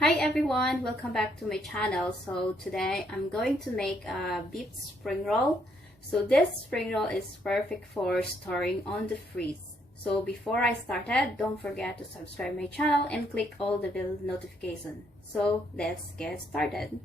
Hi everyone, welcome back to my channel. So today I'm going to make a beef spring roll. So this spring roll is perfect for storing on the freeze. So before I started, don't forget to subscribe my channel and click all the bell notification. So let's get started.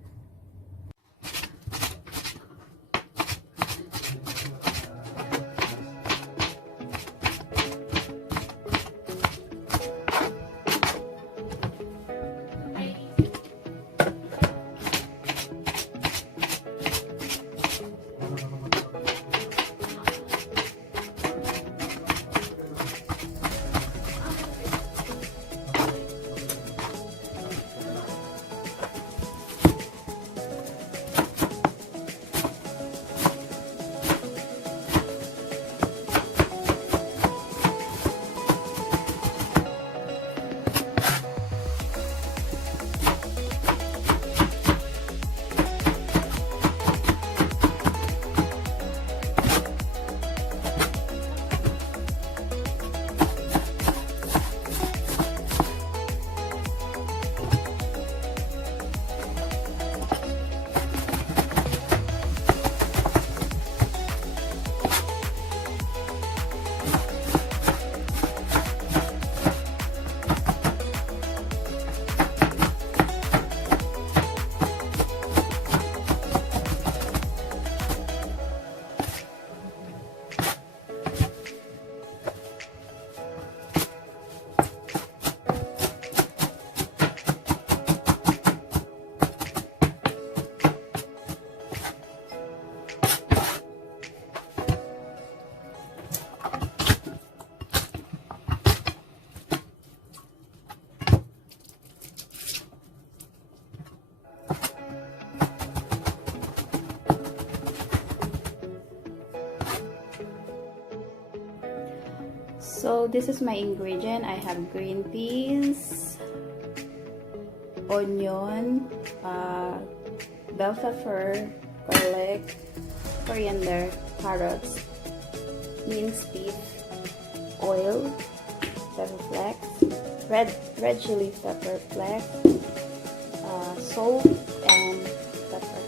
So this is my ingredient. I have green peas, onion, bell pepper, garlic, coriander, carrots, minced beef, oil, pepper flakes, red chili pepper flakes, salt, and pepper.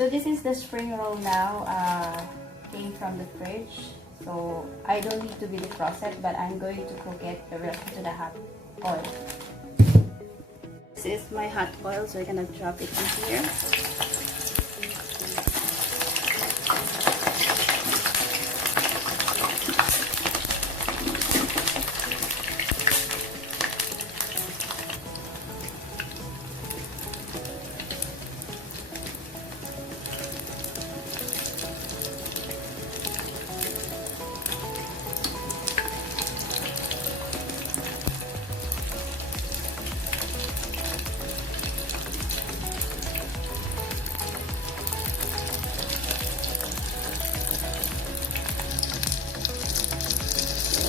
So this is the spring roll now. Came from the fridge. So I don't need to be defrosted, but I'm going to cook it directly to the hot oil. This is my hot oil, so I'm gonna drop it in here.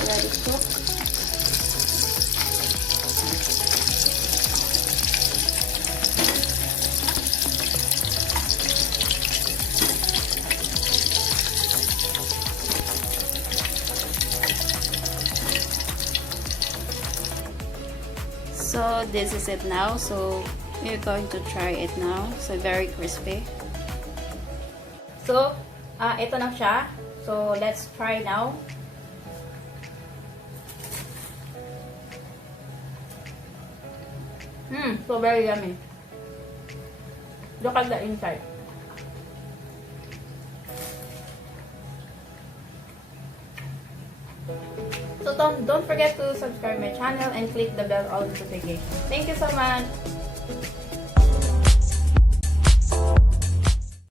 Let it cook. So this is it now. So we're going to try it now. So very crispy. So ito na siya. So let's try now. So very yummy. Look at the inside. So don't forget to subscribe my channel and click the bell all notifications. Thank you so much.